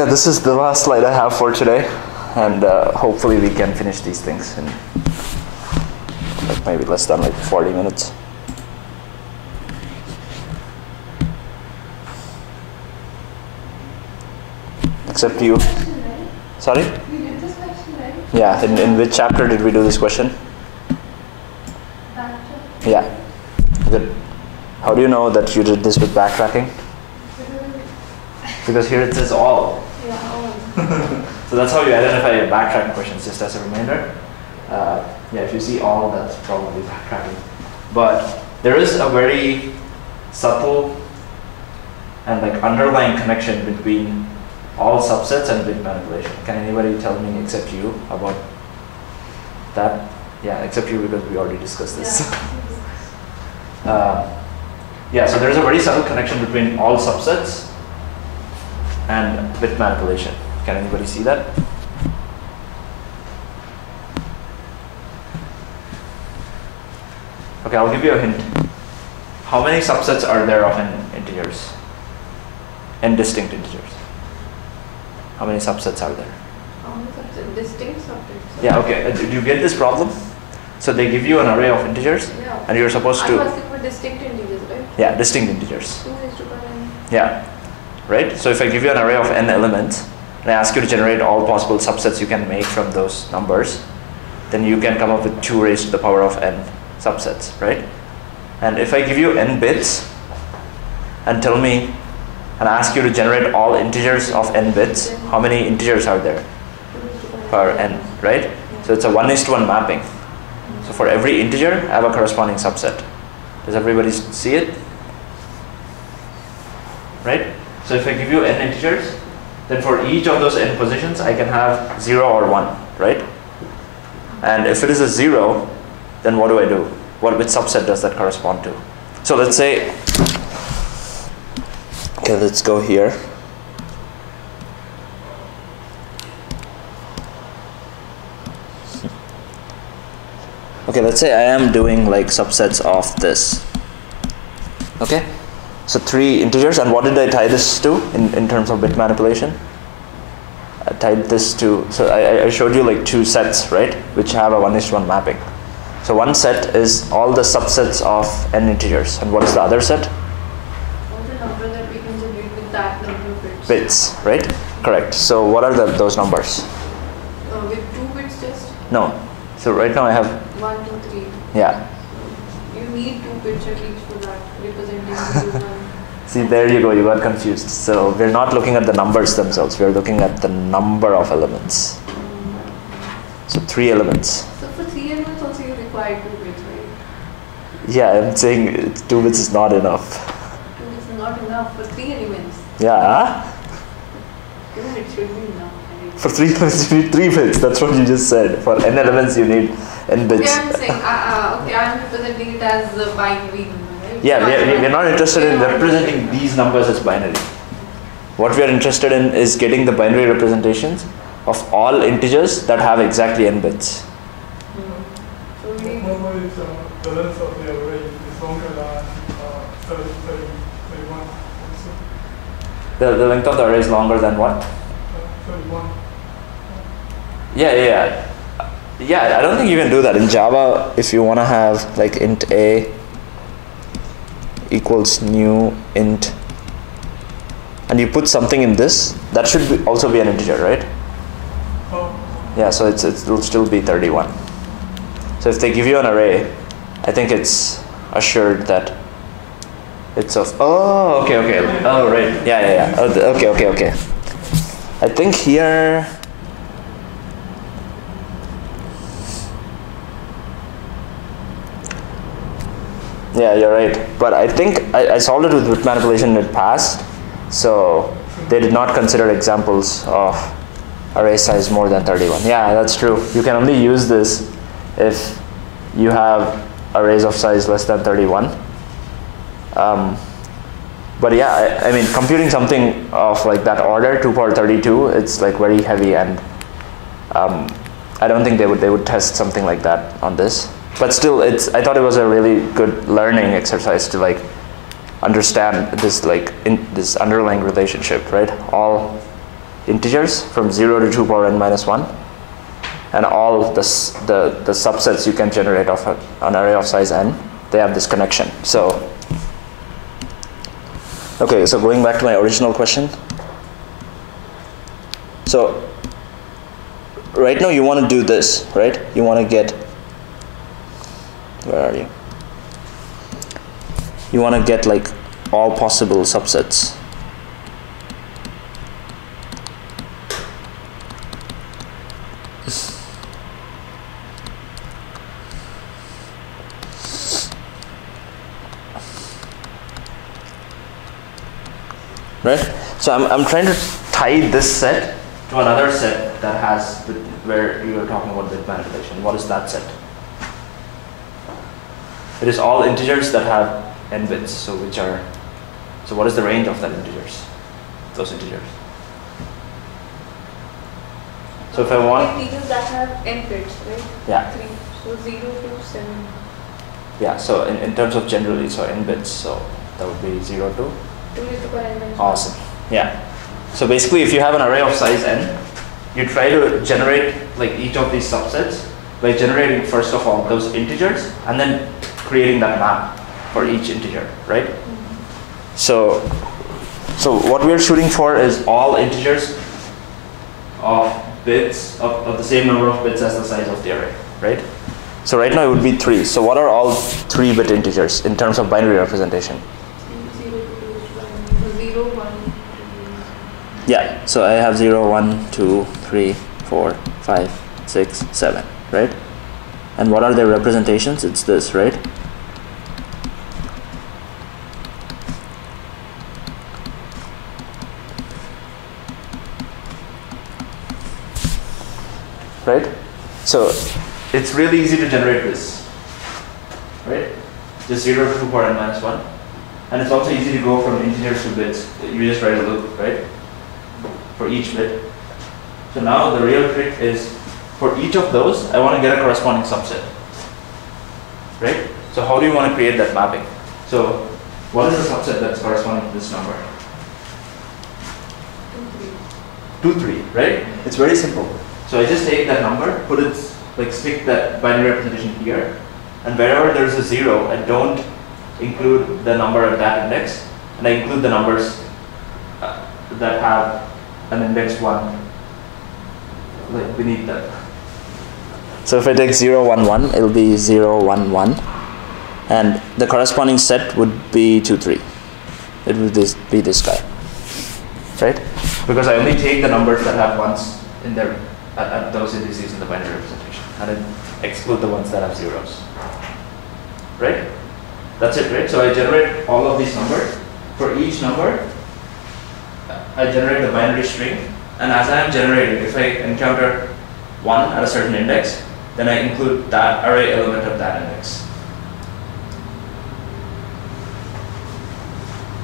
Yeah, this is the last slide I have for today, and hopefully we can finish these things in like maybe less than like 40 minutes. Except you. Sorry? We did this question, right? Yeah, in which chapter did we do this question? Backtrack. Yeah. Good. How do you know that you did this with backtracking? Because here it says all. Yeah, all. So that's how you identify your backtracking questions, just as a reminder. Yeah, if you see all, that's probably backtracking. But there is a very subtle and like underlying connection between all subsets and bit manipulation. Can anybody tell me except you about that? Yeah, except you because we already discussed this. Yeah, so there is a very subtle connection between all subsets and bit manipulation. Can anybody see that? Okay, I'll give you a hint. How many subsets are there of n integers? N distinct integers. How many subsets are there? How many subjects? Distinct subjects. Yeah, okay. Do you get this problem? So they give you an array of integers, Yeah. and you're supposed to... I'm asking for distinct integers, right? Yeah, distinct integers. 2 raised to power n. Yeah, right? So if I give you an array of n elements, and I ask you to generate all possible subsets you can make from those numbers, then you can come up with 2 raised to the power of n subsets, right? And if I give you n bits, and tell me, and ask you to generate all integers of n bits, how many integers are there 2 raised to per power n, right? So it's a 1:1 mapping. So for every integer, I have a corresponding subset. Does everybody see it? Right? So if I give you n integers, then for each of those n positions, I can have 0 or 1, right? And if it is a 0, then what do? Which subset does that correspond to? So let's say, okay, let's go here. Okay, let's say I am doing like subsets of this. Okay, so 3 integers, and what did I tie this to in terms of bit manipulation? I tied this to, so I showed you like 2 sets, right, which have a 1:1 mapping. So one set is all the subsets of n integers, and what is the other set? What's the number that we can generate with that number of bits? Bits, right? Correct. So what are those numbers? With 2 bits just? No. So right now I have, 1, 2, 3. yeah. You need 2 bits at least for that, representing 0, 1. See, there you go, you got confused. So we're not looking at the numbers themselves, we're looking at the number of elements. So 3 elements. So for 3 elements also you require 2 bits, right? Yeah, I'm saying 2 bits is not enough. 2 bits is not enough for 3 elements. Yeah, Even it should be enough. Right? for 3 elements you need 3 bits, that's what you just said. For n elements you need n bits. Okay, I'm saying, okay, I'm representing it as a binary number, right? Yeah, we're not interested in representing these numbers as binary. What we are interested in is getting the binary representations of all integers that have exactly n bits. So we need, What if the length of the array is longer than 31? The length of the array is longer than what? 31. Yeah. Yeah, I don't think you can do that. In Java, if you want to have like int a equals new int, and you put something in this, that should also be an integer, right? Oh, Yeah, so it'll still be 31. So if they give you an array, I think it's assured that it's of, oh, okay. Oh, right. Yeah. Oh, okay. I think here, yeah, you're right. But I think I solved it with bit manipulation and it passed. So they did not consider examples of array size more than 31. Yeah, that's true. You can only use this if you have arrays of size less than 31. But yeah, I mean, computing something of like that order, 2 power 32, it's like very heavy, and I don't think they would test something like that on this. But still, I thought it was a really good learning exercise to like understand this this underlying relationship, right? integers from 0 to 2 power n minus 1, and all the subsets you can generate of an array of size n, they have this connection. So, okay, so going back to my original question. So, right now you want to do this, right? You want to get, where are you? You want to get like all possible subsets. Right? So I'm trying to tie this set to another set that has, where you were talking about bit manipulation. What is that set? It is all integers that have n bits. So what is the range of that integers? Those integers. So if I want integers that have n bits, right? Yeah. 3. So 0 to 7. Yeah, so in terms of generally, so n bits, so that would be 0 to 2 is the power n minus 1. Awesome. Yeah. So basically, if you have an array of size n, you try to generate like each of these subsets by generating first of all those integers and then creating that map for each integer, right? Mm-hmm. So what we're shooting for is all integers of bits of the same number of bits as the size of the array, right? So right now it would be 3. So what are all 3-bit integers in terms of binary representation? 0 to 2 is 1. 0, 1, 2. Yeah, so I have 0, 1, 2, 3, 4, 5, 6, 7, right? And what are their representations? It's this, right? Right? So it's really easy to generate this, right? Just 0 to 2 power n minus 1. And it's also easy to go from integers to bits. You just write a loop, right? For each bit. So now the real trick is, for each of those, I want to get a corresponding subset, right? So how do you want to create that mapping? So what is the subset that's corresponding to this number? 2, 3, right? It's very simple. So I just take that number, put it, like stick that binary representation here, and wherever there's a 0, I don't include the number at that index, and I include the numbers that have an index 1 like beneath that. So if I take 0, 1, 1, it'll be 0, 1, 1, and the corresponding set would be 2, 3. It would be this guy, right? Because I only take the numbers that have 1s in their at those indices in the binary representation, and then exclude the ones that have 0s, right? That's it, right? So I generate all of these numbers. For each number, I generate the binary string, and as I am generating, if I encounter 1 at a certain index, then I include that array element of that index.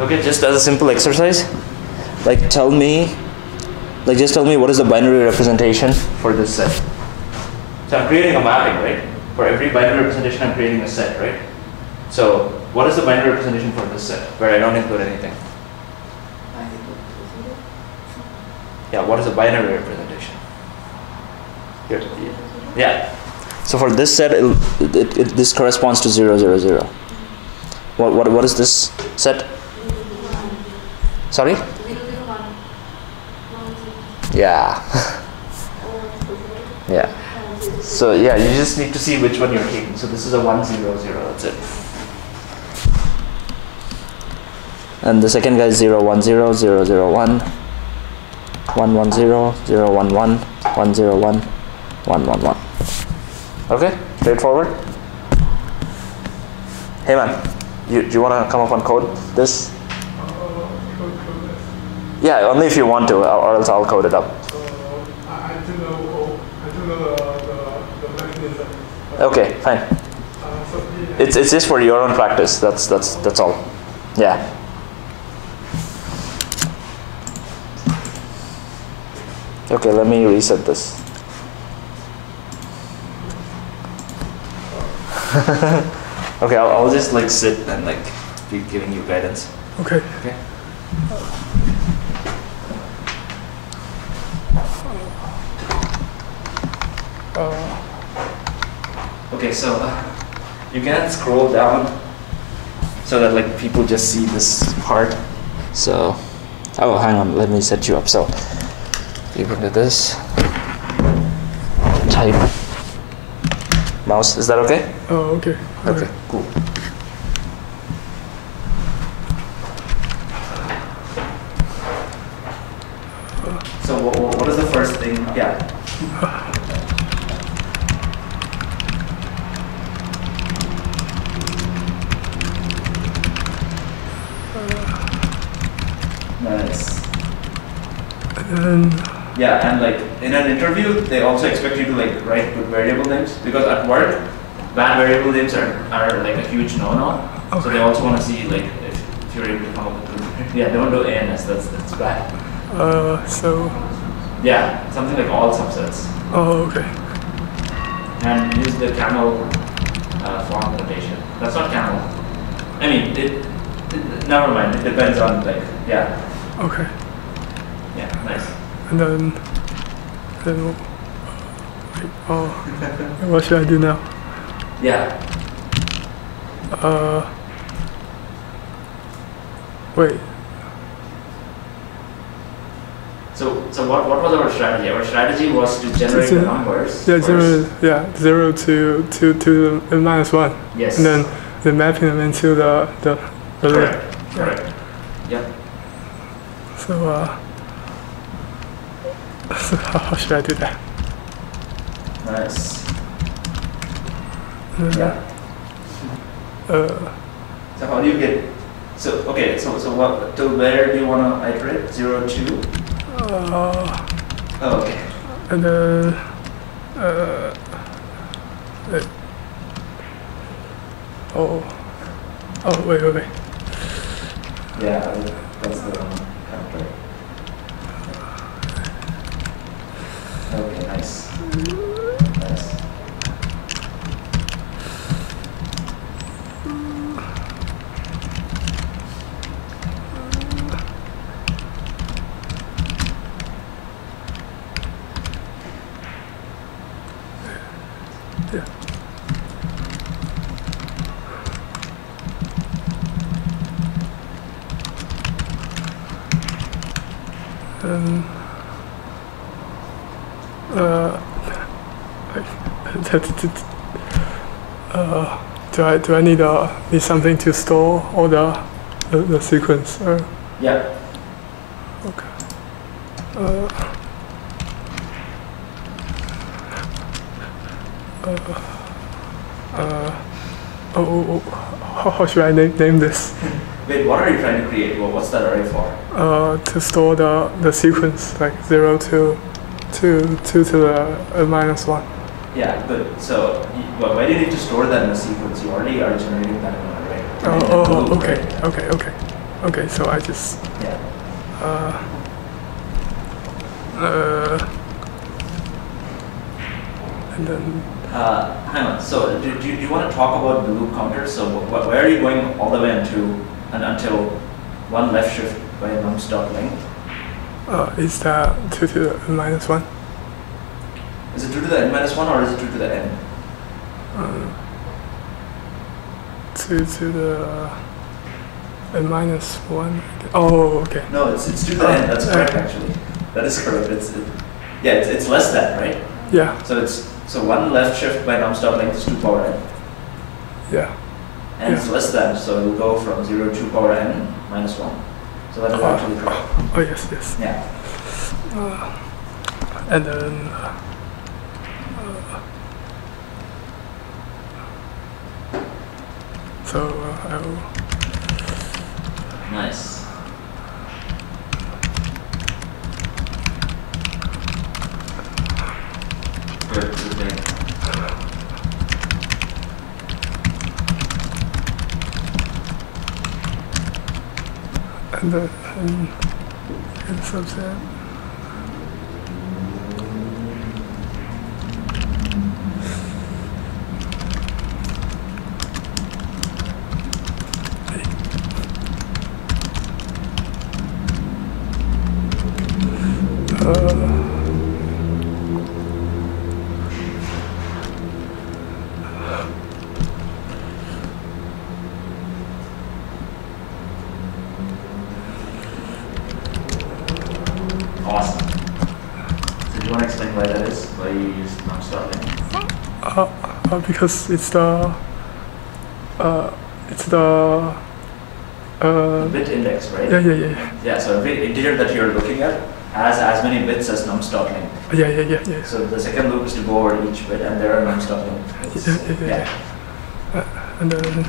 Okay, just as a simple exercise, like just tell me what is the binary representation for this set. So I'm creating a mapping, right? For every binary representation, I'm creating a set, right? So what is the binary representation for this set, where I don't include anything? Yeah, what is the binary representation? Here. Yeah. So for this set, this corresponds to 0, 0, 0. What is this set? Sorry? 0, 0, 1. Yeah. Yeah. So yeah, you just need to see which one you're taking. So this is a 1, 0, 0. That's it. And the second guy is 0, 1, 0, 0, 0, 1, 1, 1, 0, 0, 1, 1, 1, 0, 1, 1, 1, 1. Okay, straightforward. Hey man, do you want to come up and code this? Yeah, only if you want to, or else I'll code it up. I do know the mechanism. Okay, fine. So It's just for your own practice. That's all. Yeah. Okay, let me reset this. Okay, I'll just like sit and like be giving you guidance. Okay. Okay. Okay, so you can scroll down so that like people just see this part. So, oh, hang on, let me set you up. So, you can do this. Type mouse. Is that okay? Oh, okay. Okay, cool. So, what is the first thing? Yeah. Nice. And Yeah, and like in an interview, they also expect you to like write good variable names because at work, bad variable names are like a huge no-no. So they also want to see like if you're able to come up with good. Yeah, don't do ANS. That's bad. so. Yeah, something like all subsets. Oh, okay. And use the camel font notation. That's not camel. I mean, it never mind. It depends on like yeah. Okay. Yeah, nice. And then oh, what should I do now? Yeah. Wait. So what was our strategy? Our strategy was to generate the numbers. Yeah, first. 0 to n minus 1. Yes. And then mapping them into the Correct. Correct. Yep. So so how should I do that? Nice. Yeah. So how do you get? So okay. So what? To where do you want to iterate? 0, 2. Oh, okay. And then wait. Yeah, that's the counter. Okay, nice. Nice. Yeah. Do I need something to store all the sequence? Yeah. Okay. How should I name this? Wait, what are you trying to create? Well, what's that array for? To store the sequence, like 0 to 2 to the n minus 1. Yeah, but so why do you need to store that in a sequence? You already are generating that in an array. Okay. So I just Yeah. And then hang on. So do you want to talk about the loop counter? So where are you going all the way until one left shift by nums dot length? is that 2 to the n minus 1? Is it 2 to the n minus 1 or is it 2 to the n? 2 to the n minus 1. Oh, okay. No, it's 2 to the n. That's correct, actually. That is correct. It's less than, right? Yeah. So one left shift by nums dot length is 2 power n. Yeah. And it's less than, so it'll go from 0 to power n minus 1. So that is actually correct. Oh, yes. Yeah. And then so I will. Nice. Good thing. And then subset. Awesome. So do you want to explain why that is? Why you use num-starling? Because it's the Bit index, right? yeah. Yeah, so every integer that you're looking at has as many bits as num-starling. Yeah. So the second loop is to go over each bit, and there are num-starling bits. Yeah. And then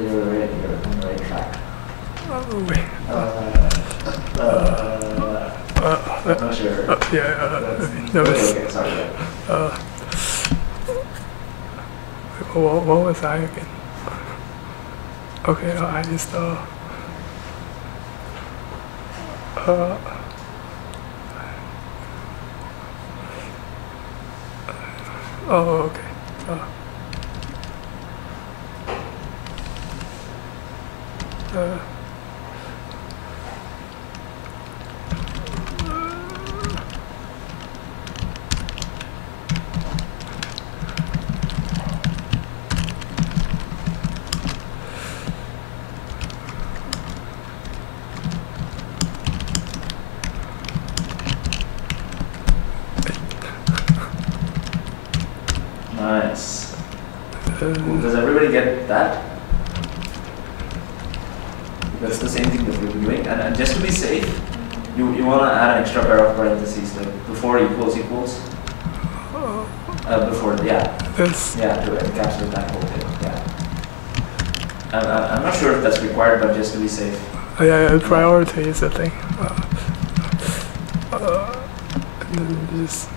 You're on the right track. wait. I'm not sure. No, it's, Okay, sorry. what was I again? Okay, I is the okay. Nice. Cool. Does everybody get that? That's the same thing that we've been doing. And just to be safe, you want to add an extra pair of parentheses, like before equals. Before, yeah. This. Yeah, to encapsulate that whole thing, yeah. I'm not sure if that's required, but just to be safe. Yeah, priority is the thing. And then just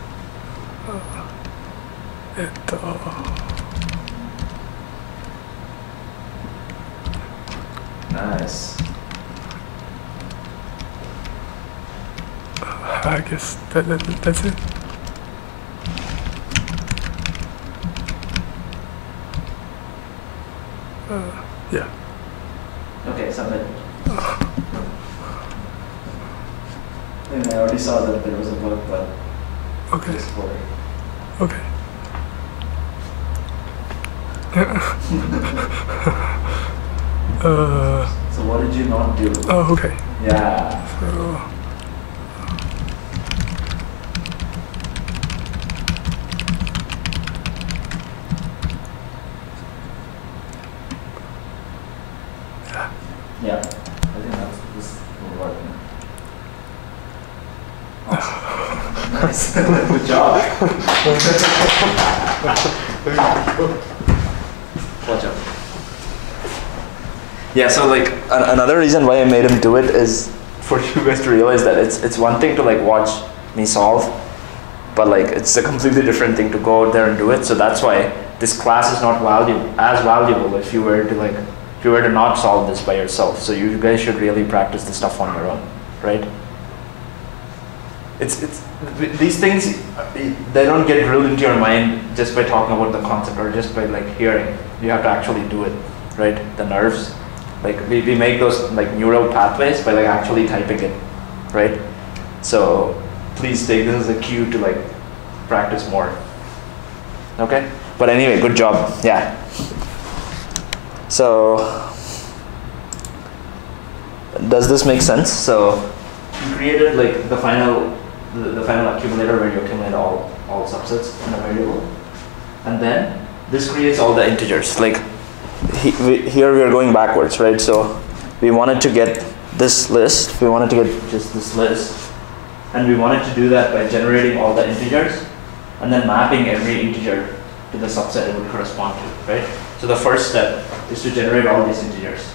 Nice. I guess that's it. Yeah. Okay, submit. And I already saw that there was a bug, but Okay. just for Okay. So what did you not do? Oh, okay. Yeah. So. Yeah. I think this will work. Awesome. Nice. Good job. Watch out. Yeah, so like another reason why I made him do it is for you guys to realize that it's one thing to like watch me solve, but like it's a completely different thing to go out there and do it. So that's why this class is not as valuable if you were to not solve this by yourself. So you guys should really practice the stuff on your own, right? It's these things, they don't get drilled into your mind just by talking about the concept or just by like hearing. You have to actually do it, right? The nerves, like we make those like neural pathways by like actually typing it, right? So please take this as a cue to like practice more. Okay? But anyway, good job. Yeah. So does this make sense? So you created like the final accumulator where you accumulate all subsets in a variable, and then this creates all the integers. Like here we are going backwards, right? So we wanted to get this list, we wanted to get just this list, and we wanted to do that by generating all the integers and then mapping every integer to the subset it would correspond to, right? So the first step is to generate all these integers.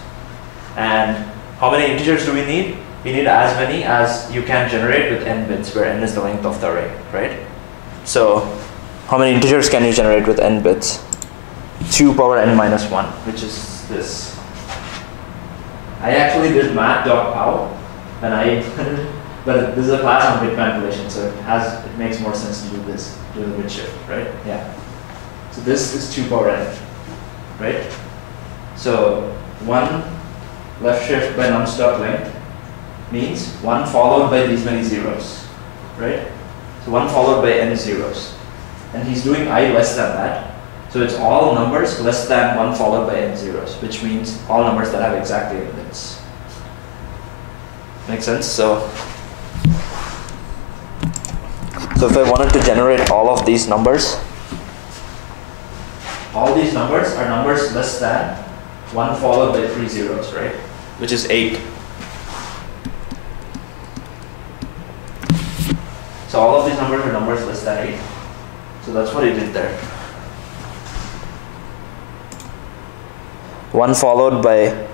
And how many integers do we need? We need as many as you can generate with n bits, where n is the length of the array, right? So how many integers can you generate with n bits? 2 power n minus 1, which is this. I actually did math.pow and I implemented, but this is a class on bit manipulation, so it makes more sense to do this, do the bit shift, right? Yeah. So this is 2 power n, right? So 1 left shift by nums.length means 1 followed by these many zeros, right? So 1 followed by n zeros. And he's doing I less than that. So it's all numbers less than 1 followed by n zeros, which means all numbers that have exactly index. Make sense? So if I wanted to generate all of these numbers, all these numbers are numbers less than 1 followed by 3 zeros, right? Which is 8. So all of these numbers are numbers less than 8. So that's what he did there. 1 followed by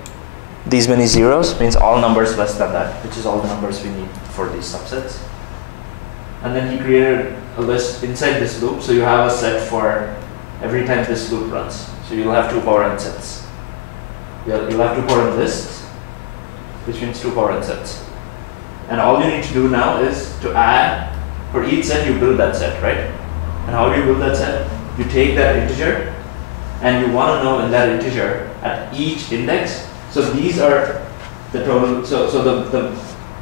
these many zeros means all numbers less than that, which is all the numbers we need for these subsets. And then he created a list inside this loop, so you have a set for every time this loop runs. So you'll have 2 power n sets. You'll have 2 power n lists, which means 2 power n sets. And all you need to do now is to add, for each set you build that set, right? And how do you build that set? You take that integer, and you want to know in that integer at each index. So these are the total, so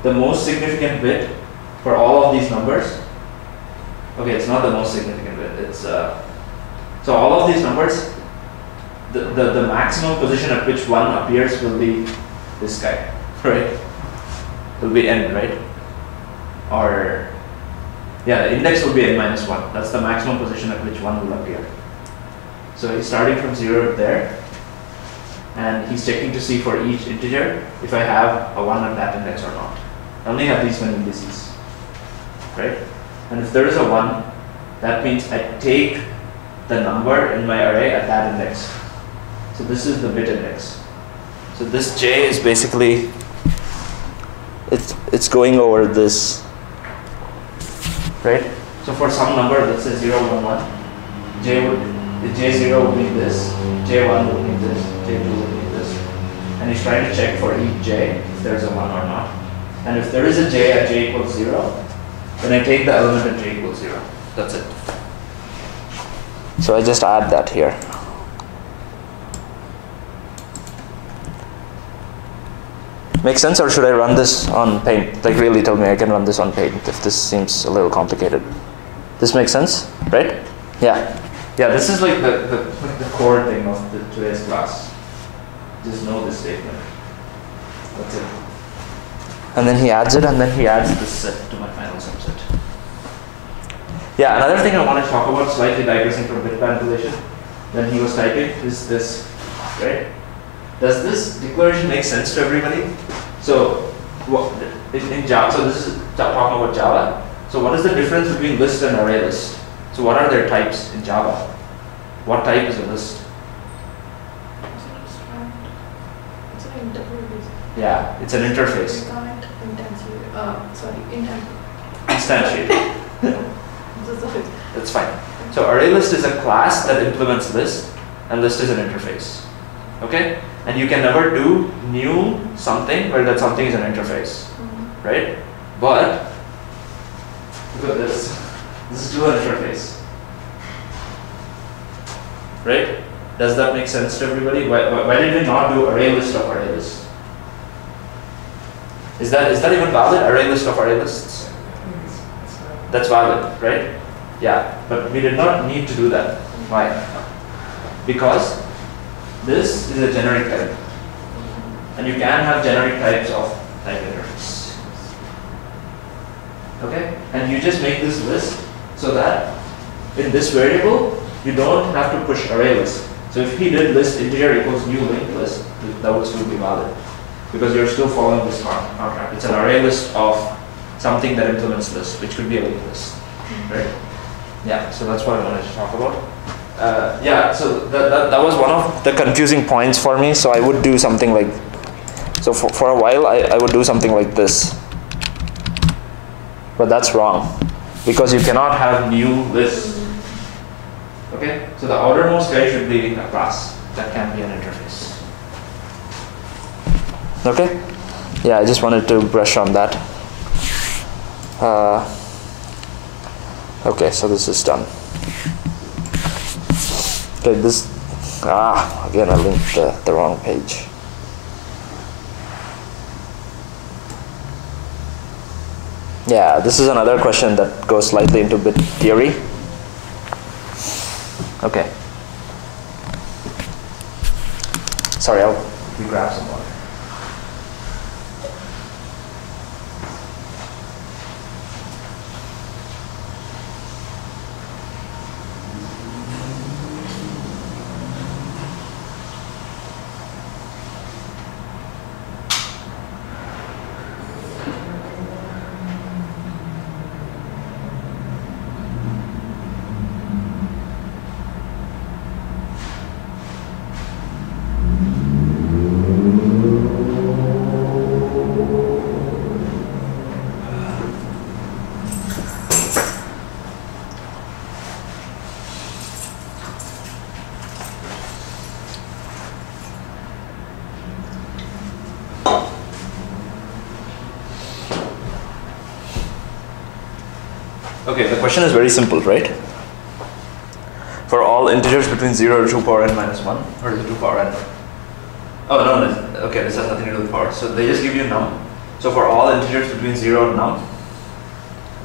the most significant bit for all of these numbers. Okay, it's not the most significant bit, it's, so all of these numbers, the maximum position at which one appears will be this guy, right? It will be n, right? Or, yeah, the index will be n minus 1. That's the maximum position at which one will appear. So he's starting from 0 there, and he's checking to see for each integer if I have a 1 at that index or not. I only have these many indices, right? And if there is a 1, that means I take the number in my array at that index. So this is the bit index. So this j is basically, it's going over this, right? So for some number, let's say 0, 1, 1, the j0 would be this, j1 would be this, j2 would be this. And he's trying to check for each j if there's a 1 or not. And if there is a j at j equals 0, then I take the element at j equals 0. That's it. So I just add that here. Make sense, or should I run this on Paint? Like, really tell me I can run this on Paint if this seems a little complicated. This makes sense, right? Yeah. Yeah, this is like the core thing of today's class. Just know this statement. That's it. And then he adds it, and then he adds this set to my final subset. Yeah, another thing I want to talk about, slightly digressing from bit manipulation, when he was typing, is this, right? Does this declaration make sense to everybody? So, in Java, so this is talking about Java. So what is the difference between list and array list? So what are their types in Java? What type is a list? It's an interface. Yeah, it's an interface. We can't Instantiate. Sorry. That's fine. So array list is a class that implements list, and list is an interface. Okay? And you can never do new something where that something is an interface. Right? But look at this. This is still an interface. Right? Does that make sense to everybody? Why did we not do array list of array list? Is that even valid? Array list of array lists? That's valid, right? Yeah, but we did not need to do that. Why? Because this is a generic type. And you can have generic types of type interface. Okay? And you just make this list so that in this variable, you don't have to push array list. So if he did list integer equals new linked list, that would still be valid. Because you're still following this contract. It's an array list of something that implements list, which could be a linked list. Right? Yeah, so that's what I wanted to talk about. Yeah, so that was one of the confusing points for me. So I would do something like, so for a while I would do something like this. But that's wrong, because you cannot have new lists. Okay, so the outermost guy should be a class. That can be an interface. Okay, yeah, I just wanted to brush on that. Okay, so this is done. Okay, this, again I linked the wrong page. Yeah, this is another question that goes slightly into bit theory. Okay. Sorry, I'll grab some water. Okay, the question is very simple, right? For all integers between 0 to 2 power n minus 1, or is it 2 power n? Oh, no, okay, this has nothing to do with power. So they just give you num. So for all integers between 0 and num,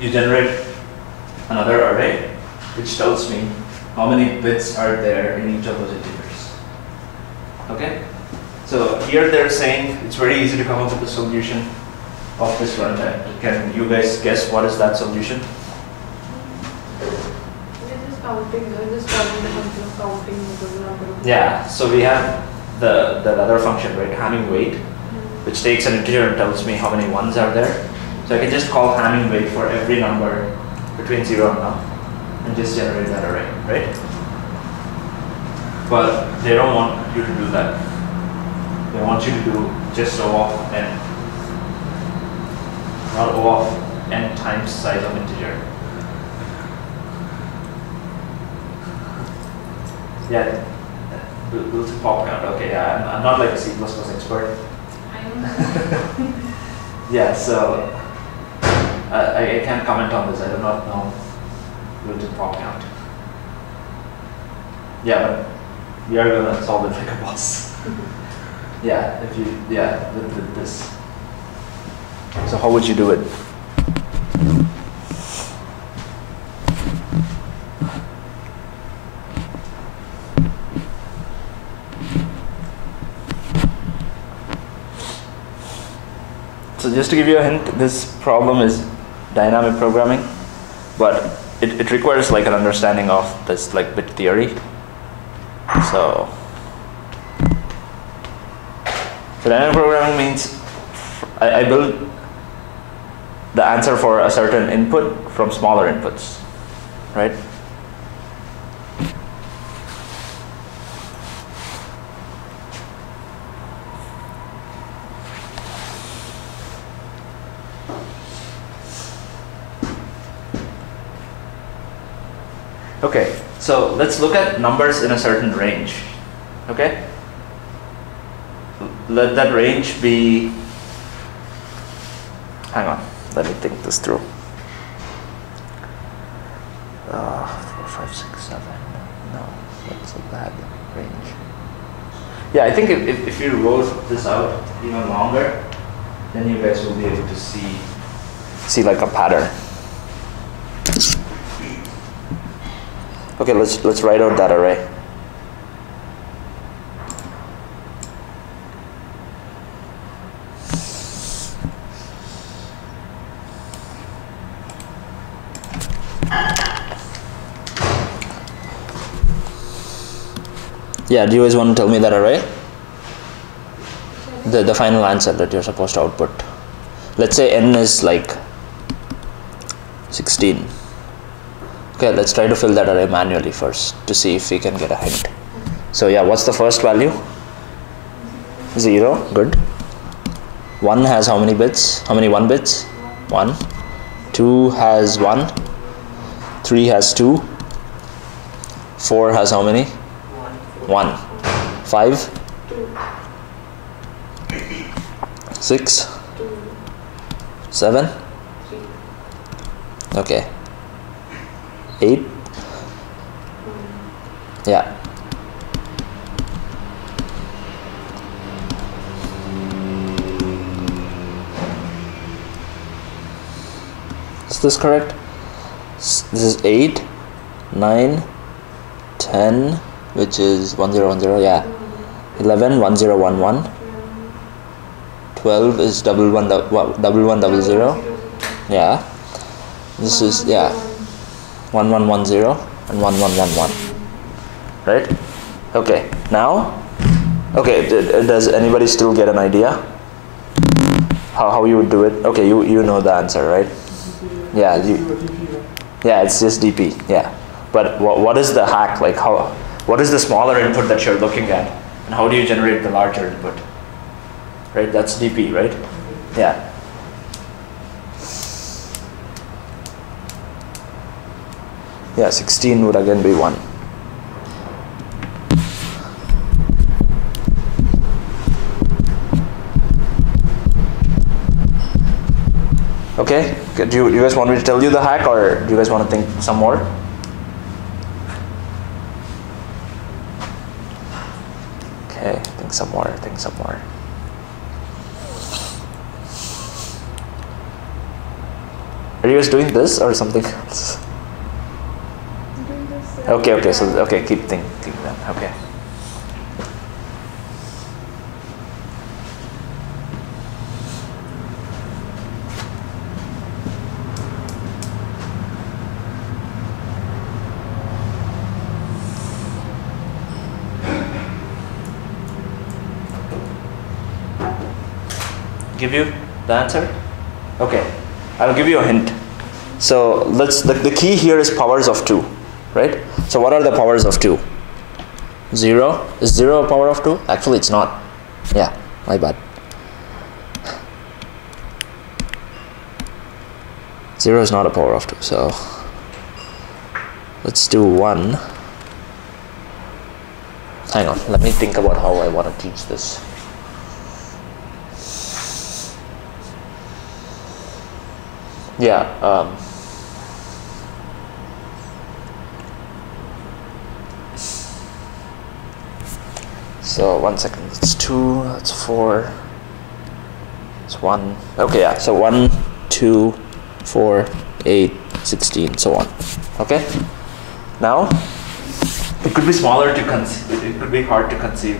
you generate another array, which tells me how many bits are there in each of those integers. Okay? So here they're saying it's very easy to come up with a solution of this runtime. Can you guys guess what is that solution? Just counting the function of counting the number of. Yeah, so we have that other function, right? Hamming weight, which takes an integer and tells me how many ones are there. So I can just call Hamming weight for every number between 0 and num and just generate that array, right? But they don't want you to do that. They want you to do just O of n, not O of n times size of integer. Yeah, built-in pop count. Okay, yeah, I'm not like a C++ expert. I don't know. Yeah, so I can't comment on this. I do not know built-in pop count. Yeah, but we are gonna solve it like a boss. Yeah, with this. So how would you do it? So just to give you a hint, this problem is dynamic programming, but it requires like an understanding of this like bit theory. So dynamic programming means I build the answer for a certain input from smaller inputs, right? Okay, so let's look at numbers in a certain range. Okay? Let that range be, hang on, let me think this through. 4, 5, 6, 7. No, that's a bad range. Yeah, I think if you wrote this out even longer, then you guys will be able to see like a pattern. Okay, let's write out that array. Yeah, do you guys want to tell me that array? The final answer that you're supposed to output. Let's say n is like 16. Okay, let's try to fill that array manually first to see if we can get a hint. So yeah, what's the first value? 0, good. 1 has how many bits? How many 1 bits? 1. 2 has 1. 3 has 2. 4 has how many? 1. 5. 6. 7. Okay. 8. Yeah. Is this correct? This is 8, 9, 10, which is 1010, yeah. 11, 1011. 12 is 1100. Yeah. This is, yeah, 1110 and 1111. Right? Okay, now, okay, does anybody still get an idea how you would do it? Okay, you know the answer, right? Yeah, yeah, it's just DP, yeah. But what is the hack? Like what is the smaller input that you're looking at? And how do you generate the larger input? Right, that's DP, right? Yeah. Yeah, 16 would again be 1. Okay, do you guys want me to tell you the hack, or do you guys want to think some more? Okay, think some more. Are you guys doing this or something else? Okay, so okay, keep thinking then. Okay. Give you the answer? Okay, I'll give you a hint. So the key here is powers of 2, right? So what are the powers of 2? 0? Is 0 a power of 2? Actually, it's not. Yeah, my bad. 0 is not a power of 2, so let's do 1. Hang on, let me think about how I want to teach this. Yeah, so 1 second, it's 2, that's 4, it's 1, okay, yeah, so 1, 2, 4, 8, 16, so on, okay? Now, it could be smaller to conceive, it could be hard to conceive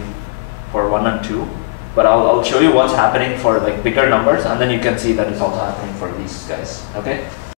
for 1 and 2, but I'll show you what's happening for like bigger numbers, and then you can see that it's also happening for these guys, okay?